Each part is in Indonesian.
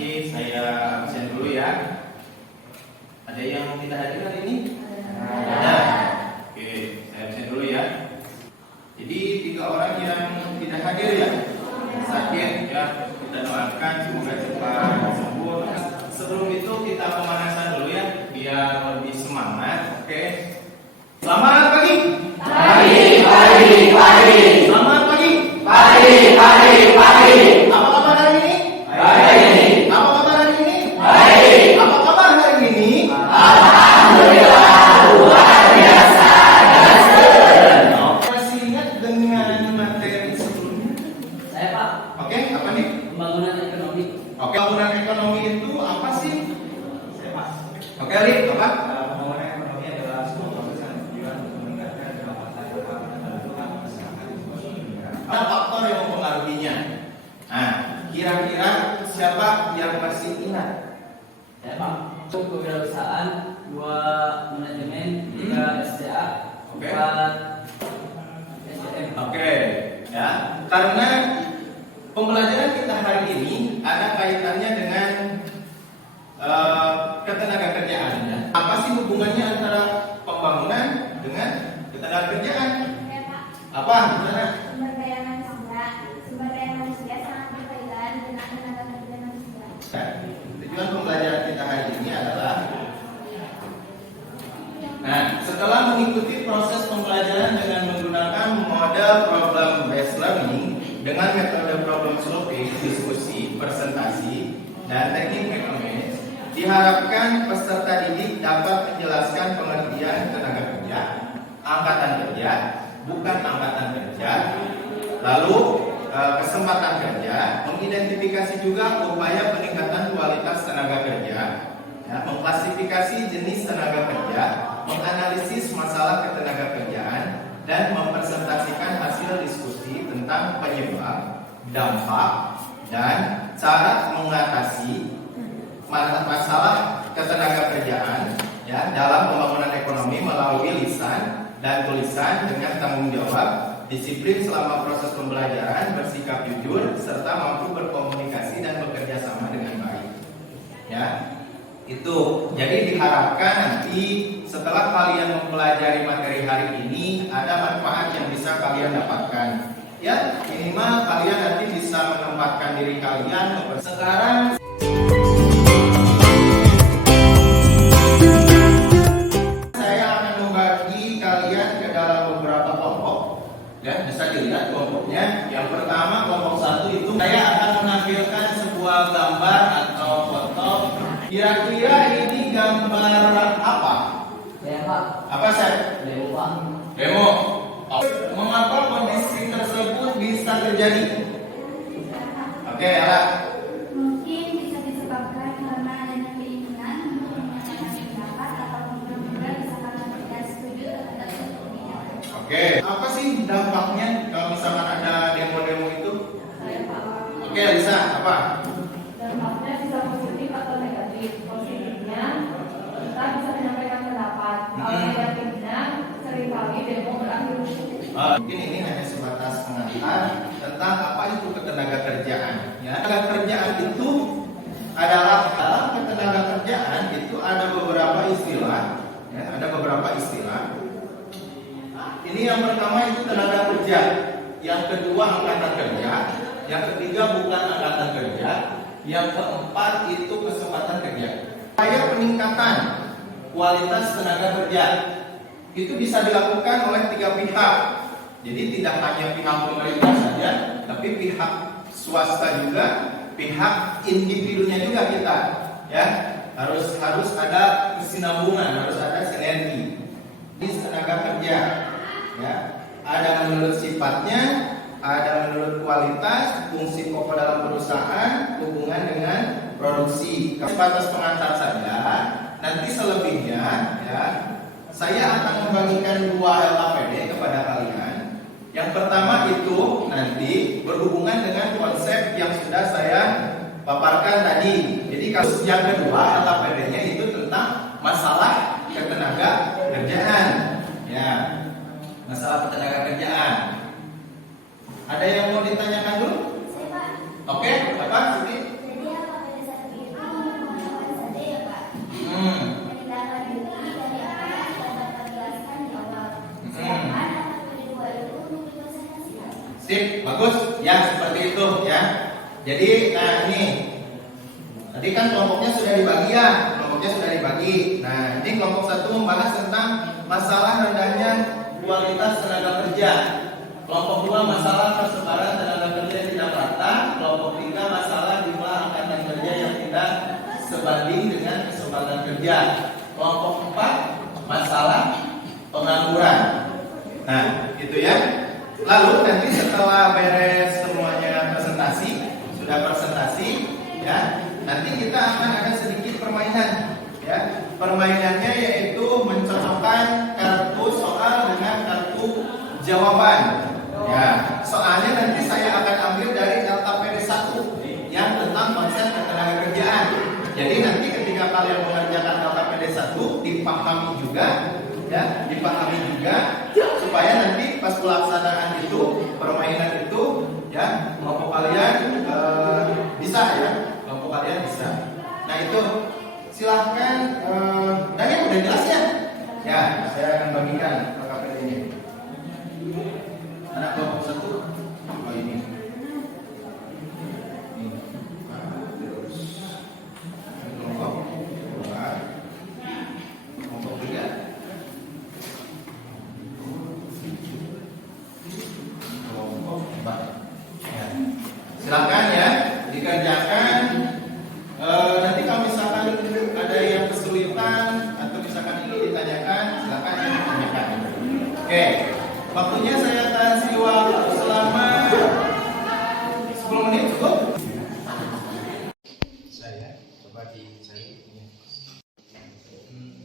kasih. Saya absen dulu ya. Ada yang tidak hadir hari ini? Ada. Oke, saya absen dulu ya. Jadi 3 orang yang tidak hadir ya, sakit ya, kita doakan semoga cepat sembuh. Sebelum itu kita pemanasan dulu ya, biar lebih semangat. Oke. Selamat pagi. Pagi, pagi, pagi. Selamat pagi. Pagi, pagi, pagi. Apa kabar hari ini? Baik. Apa kabar hari ini? Baik. Apa kabar hari ini? Alhamdulillah, luar biasa. Masih ingat dengan materi sebelumnya? Saya Pak, Oke, apa nih? pembangunan ekonomi. Oke, pembangunan ekonomi itu apa sih? Saya Pak. Oke, Rik, apa? Pembangunan ekonomi adalah sebuah proses yang tujuan untuk meningkatkan pendapatan dan pendapatan masyarakat. Ada faktor yang mempengaruhinya. Nah, kira-kira siapa yang masih ingat? Saya Pak. Untuk kewirausahaan, 2 manajemen, 3 SDA, Oke. 4 SDM. Oke, ya. Karena pembelajaran kita hari ini ada kaitannya dengan ketenagakerjaan. Ya. Apa sih hubungannya antara pembangunan dengan ketenagakerjaan? Ya, Pak. Apa? Gimana? Sumber daya manusia sangat berkaitan dengan tenaga kerja manusia. Nah, tujuan pembelajaran kita hari ini adalah setelah mengikuti proses pembelajaran dengan menggunakan model problem based learning dengan metode problem solving, diskusi, presentasi, dan teknik ekonomis, diharapkan peserta didik dapat menjelaskan pengertian tenaga kerja, angkatan kerja, bukan angkatan kerja, lalu kesempatan kerja, mengidentifikasi juga upaya peningkatan kualitas tenaga kerja, ya, mengklasifikasi jenis tenaga kerja, menganalisis masalah ketenagakerjaan, dan mempresentasikan hasil diskusi tentang penyebab, dampak, dan cara mengatasi masalah ketenagakerjaan ya, dalam pembangunan ekonomi melalui lisan dan tulisan dengan tanggung jawab, disiplin selama proses pembelajaran, bersikap jujur, serta mampu berkomunikasi dan bekerja sama dengan baik. Ya, itu. Jadi diharapkan nanti setelah kalian mempelajari materi hari ini ada manfaat yang bisa kalian dapatkan. Ya, minimal kalian nanti bisa menempatkan diri kalian. Sekarang saya akan membagi kalian ke dalam beberapa kelompok. Ya, bisa dilihat kelompoknya. Yang pertama kelompok 1 itu saya akan menampilkan sebuah gambar atau foto. Kira-kira ini gambar apa? Saya Pak. Apa Seth? Demo Pak. Demo. Oh. Mengapa kondisi tersebut bisa terjadi? Oke, Ala. Mungkin bisa disebabkan karena adanya keinginan untuk menyatakan pendapat atau juga bisa karena tidak setuju terhadap suatu kebijakan. Oke. Apa sih dampaknya kalau misalkan ada demo-demo itu? Saya Pak. Oke, Lisa, apa? Dampaknya bisa positif atau negatif. Positifnya kita bisa menyampaikan pendapat. Kalau negatifnya seringkali demo berakhir. Mungkin ini hanya sebatas pengantar tentang apa itu ketenagakerjaan. Ya, ketenagakerjaan itu adalah dalam ketenagakerjaan itu ada beberapa istilah. Ya, ada beberapa istilah. Ini yang pertama itu tenaga kerja, yang kedua angkatan kerja, yang ketiga bukan angkatan kerja, yang keempat itu kesempatan kerja. Upaya peningkatan kualitas tenaga kerja itu bisa dilakukan oleh 3 pihak. Jadi tidak hanya pihak pemerintah saja, tapi pihak swasta juga, pihak individunya juga kita, ya harus ada kesinambungan, harus ada sinergi. Ini tenaga kerja, ya ada menurut sifatnya, ada menurut kualitas, fungsi pokok dalam perusahaan, hubungan dengan produksi. Sebatas pengantar saja, nanti selebihnya, ya saya akan membagikan 2 LAPD kepada kalian. Yang pertama itu nanti berhubungan dengan konsep yang sudah saya paparkan tadi. Jadi kasus yang kedua LAPD-nya itu tentang masalah ketenaga kerjaan. Ya, masalah ketenaga kerjaan. Ada yang mau ditanyakan dulu? Saya, Pak. Oke, apa? Siti? Jadi apa beda satu Jadi, nah ini tadi kan kelompoknya sudah dibagi ya, kelompoknya sudah dibagi. Nah, ini kelompok 1 membahas tentang masalah rendahnya kualitas tenaga kerja. Kelompok 2 masalah persebaran tenaga kerja yang tidak rata. Kelompok 3 masalah jumlah angkatan kerja yang tidak sebanding dengan kesempatan kerja. Kelompok 4 masalah pengangguran. Nah, gitu ya. Lalu nanti setelah beres semuanya presentasi, ya, nanti kita akan ada sedikit permainan, ya. Permainannya yaitu mencocokkan kartu soal dengan kartu jawaban. Ya, soalnya nanti saya akan ambil dari LKPD 1 yang tentang konsep ketenagakerjaan. Jadi nanti ketika kalian mengerjakan LKPD 1 dipahami juga, ya, supaya nanti pas pelaksanaan itu, permainan itu, ya, kelompok kalian bisa, ya, kelompok kalian bisa. Nah itu silahkan, dan yang udah jelas ya, ya, saya akan bagikan LKPD ini. Anak kelompok 1, oh ini. Terus kelompok 2, kelompok 3. Silakan ya dikerjakan. Nanti kalau misalkan ada yang kesulitan atau misalkan ini ditanyakan, silakan ditanyakan. Oke, waktunya saya kasih waktu selama 10 menit cukup. Saya coba dicari ini.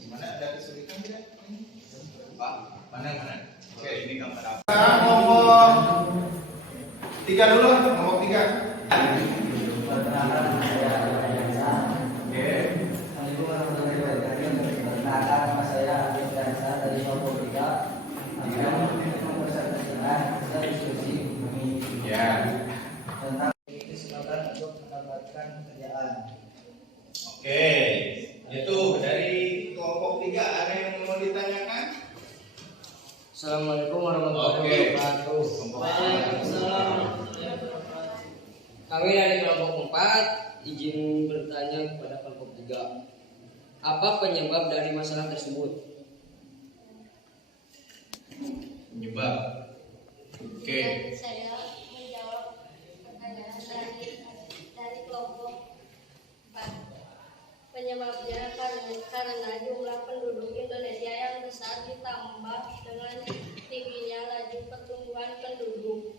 Mana ada kesulitan tidak? Pak, mana? Oke, ini gambar apa? Sekarang kelompok 3 dulu, kelompok 3. Perkenalkan saya Adiansa. Oke. Assalamualaikum warahmatullahi wabarakatuh. Perkenalkan nama saya Adiansa dari kelompok 3. Akan mempresentasikan hasil diskusi kami Ya. tentang kesempatan untuk mendapatkan pekerjaan. Oke. Itu dari kelompok 3 ada yang mau ditanyakan? Assalamualaikum warahmatullahi wabarakatuh. Waalaikumsalam. Kami dari kelompok 4 izin bertanya kepada kelompok 3. Apa penyebab dari masalah tersebut? Penyebab. Oke. Saya menjawab pertanyaan dari kelompok 4. Penyebabnya karena jumlah penduduk Indonesia yang besar ditambah dengan tingginya laju pertumbuhan penduduk.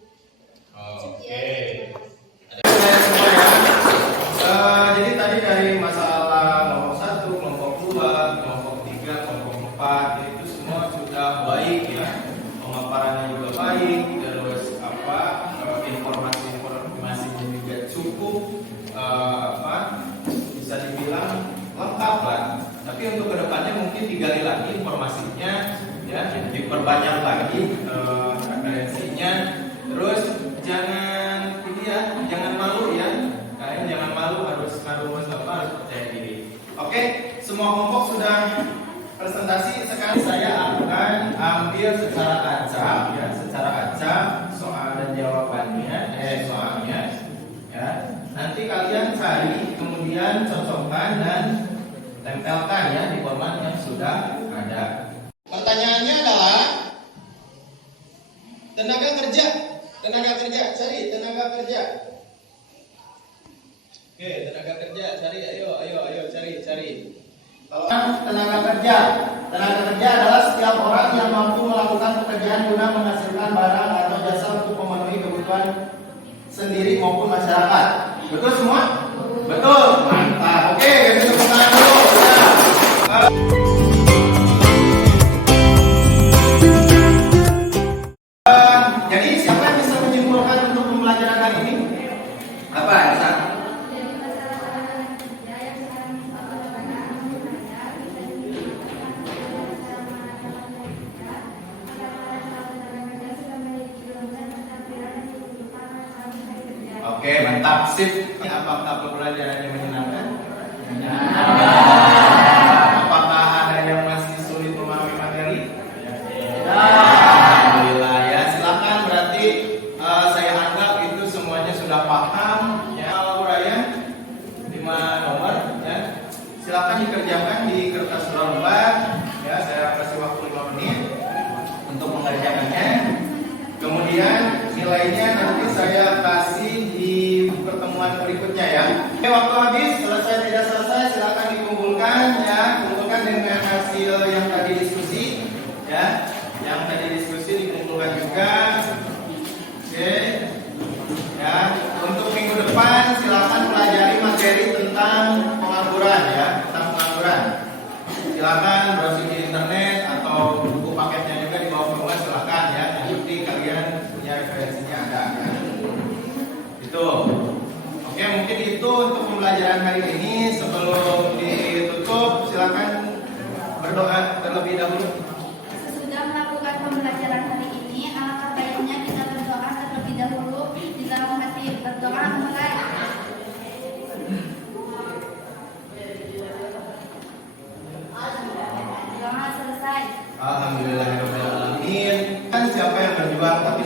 Oke. Jadi tadi dari masalah kelompok 1, kelompok 2, kelompok 3, kelompok 4 itu semua sudah baik ya. Pemaparannya juga baik, terus informasi-informasinya juga cukup bisa dibilang lengkap lah. Tapi untuk kedepannya mungkin digali lagi informasinya, ya, diperbanyak lagi referensinya. Terus jangan malu ya. Kalian jangan malu, harus percaya diri. Oke, semua kelompok sudah presentasi. Sekarang saya akan ambil secara acak soal dan jawabannya, soalnya ya. Nanti kalian cari, kemudian cocokkan dan tempelkan ya di format yang sudah ada. Pertanyaannya adalah tenaga kerja, cari tenaga kerja. Oke, tenaga kerja, cari, ayo cari. Kalau tenaga kerja adalah setiap orang yang mampu melakukan pekerjaan guna menghasilkan barang atau jasa untuk memenuhi kebutuhan sendiri maupun masyarakat. Betul semua? Betul. Mantap. Oke, kita tepuk tangan dulu. Jadi siapa yang bisa menyimpulkan untuk pembelajaran hari ini? Apa, Elsa? Oke, mantap, sip. Apakah pembelajarannya menyenangkan? Apakah ada yang masih sulit memahami materi? Alhamdulillah ya. Silakan, berarti saya anggap itu semuanya sudah paham ya. berikutnya ya. Oke, waktu habis, selesai tidak selesai silakan dikumpulkan ya, kumpulkan dengan hasil yang tadi diskusi ya. Yang tadi diskusi dikumpulkan juga. Oke. Ya, untuk minggu depan silakan pelajari materi tentang pengangguran ya, tentang pengangguran. Silakan browsing di internet atau buku paketnya juga di bawah rumah silakan ya. Yang penting kalian punya referensinya ada ya. Itu. Oke, mungkin itu untuk pembelajaran hari ini. Sebelum ditutup silakan berdoa terlebih dahulu. Sesudah melakukan pembelajaran hari ini, alangkah baiknya kita berdoa terlebih dahulu di dalam hati. Berdoa mulai. Doa selesai. Alhamdulillahirobbilalamin. Kan siapa yang berjuang tapi